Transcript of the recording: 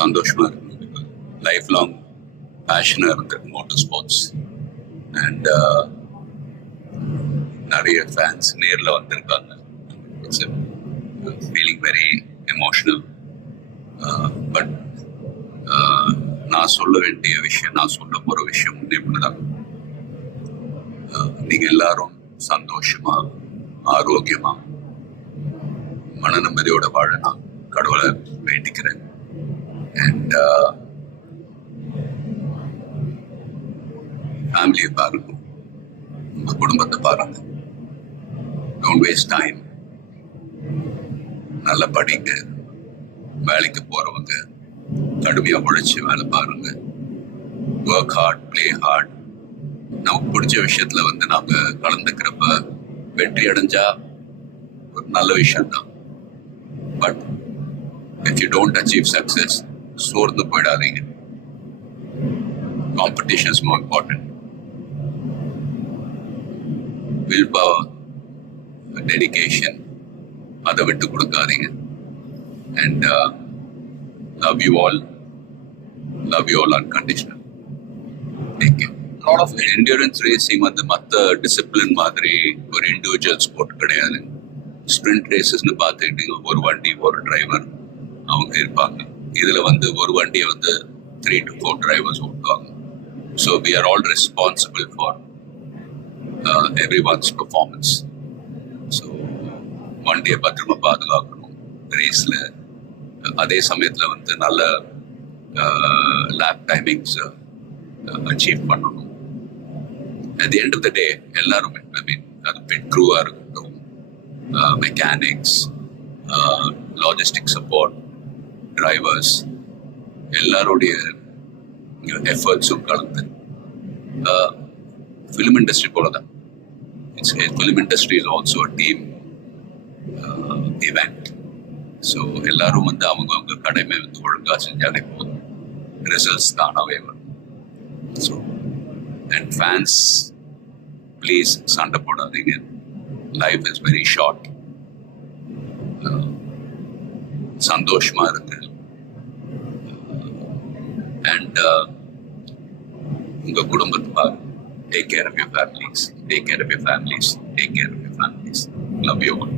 சந்தோஷமா இருக்கு. Life long பேஷனா இருந்தது மோட்டார் ஸ்போர்ட்ஸ். அண்ட் நிறைய ஃபேன்ஸ் நேரில் வந்திருக்காங்க. It's feeling very emotional. But நான் சொல்ல வேண்டிய விஷயம், நான் சொல்ல போகிற விஷயம் இப்படிதான். நீங்கள் எல்லாரும் சந்தோஷமா, ஆரோக்கியமா, மன நிம்மதியோட வாழ நான் கடவுளை வேண்டிக்கிறேன். அண்ட் ஃபேமிலியை பாருங்க, உங்க குடும்பத்தை பாருங்க. Don't waste time. நல்லா படிங்க. வேலைக்கு போறவங்க கடுமையா உழைச்சி வேலை பாருங்க. Work hard, play hard. நமக்கு பிடிச்ச விஷயத்துல நாம கலந்துக்கிறப்ப வெற்றி அடைஞ்சா ஒரு நல்ல விஷயம் தான். But if you don't achieve success, சோர்ந்து போயிடாதீங்க. Competition is more important. Willpower, dedication, அதை விட்டு கொடுக்காதீங்க. And love you all unconditional. Take care. lot of endurance racing மற்ற டிசிப்ளின் மாதிரி ஒரு இண்டிவிஜுவல் ஸ்போர்ட் கிடையாது. ஸ்ப்ரிண்ட் ரேசஸ்ன்னு பார்த்துக்கிட்டீங்க, ஒரு வண்டி ஒரு டிரைவர் அவங்க இருப்பாங்க. இதுல ஒரு வண்டியை 3 to 4 டிரைவர்ஸ் ஓட்டுவாங்க. So we are all responsible for everyone's performance. So வண்டியை பத்திரமா பாதுகாக்கணும் ரேஸ்ல. அதே சமயத்துல நல்ல லேப் டைமிங்ஸ் அச்சீவ் பண்ணணும். At the end of the day, எல்லாரும் அது பிட் க்ரூவா இருக்கட்டும், மெக்கானிக்ஸ், லாஜிஸ்டிக் சப்போர்ட், டிரைவர்ஸ், எல்லாருடைய எஃபர்ட்ஸும் கலந்து ஃபிலிம் இண்டஸ்ட்ரி போல தான். Film industry is also a team event. So எல்லாரும் அவங்க கடமை ஒழுங்காக செஞ்சாலே போதும், ரிசல்ட்ஸ் தானாகவே வரும். ஸோ அண்ட் ஃபேன்ஸ், ப்ளீஸ் சண்டை போடாதீங்க. Life is very short. சந்தோஷமா இருக்கு. அண்ட் உங்க குடும்பத்தை பாருங்க. Take care of your families. Take care of your families. Take care of your families. Love you all.